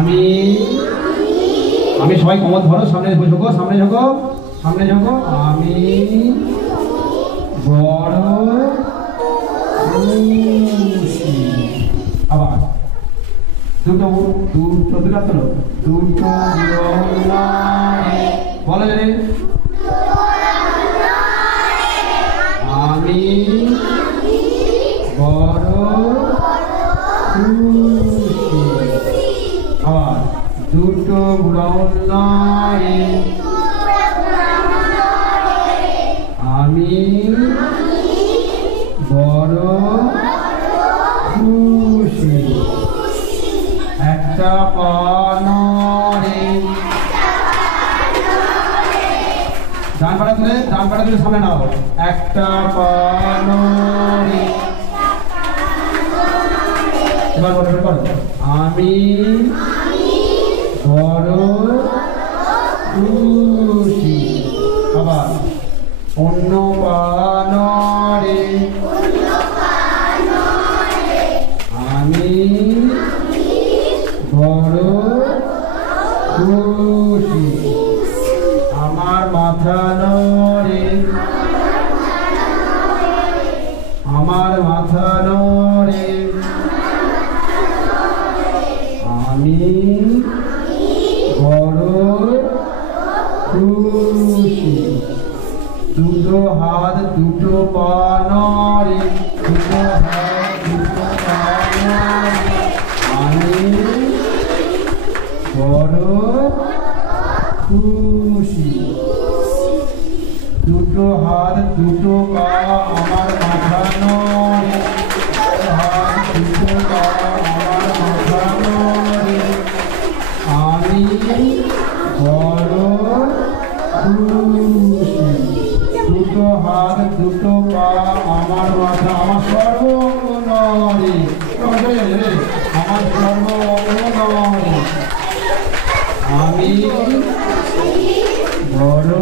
আমি আমি সবাই কমর ধরো, সামনে ঝোঁকো, সামনে ঝোঁকো, সামনে ঝোঁকো। আমি বড় খুশি। আবার দুটো দুটো দুটো তোলো, দুটো বলো রে। আমি বড় খুশি। আবার দুটো নয়, আমি বড় খুশি। একটা পানরে ডান পাটা তুলে সামনে নাও। একটা পানরে এবার বলো করো। আমি বড় খুশি। আবার অন্য পানরে আমি বড় খুশি। আমার মাথা নড়ে, আমার মাথা নড়ে, আমি বড় খুশি। দুটো হাত দুটো পা নড়ে, দুটো হাত দুটো পা নড়ে, আমি বড় খুশি। দুটো হাত দুটো পা আমার মাথা নড়ে, দুটো হাত দুটো পা আমার মাথা নড়ে, আমি বড় খুশি। দুটো হাত দুটো পা আমার মাথা, আমার সর্বঙ্গ নড়ে, আমার সর্বঙ্গ নড়ে, আমি বড়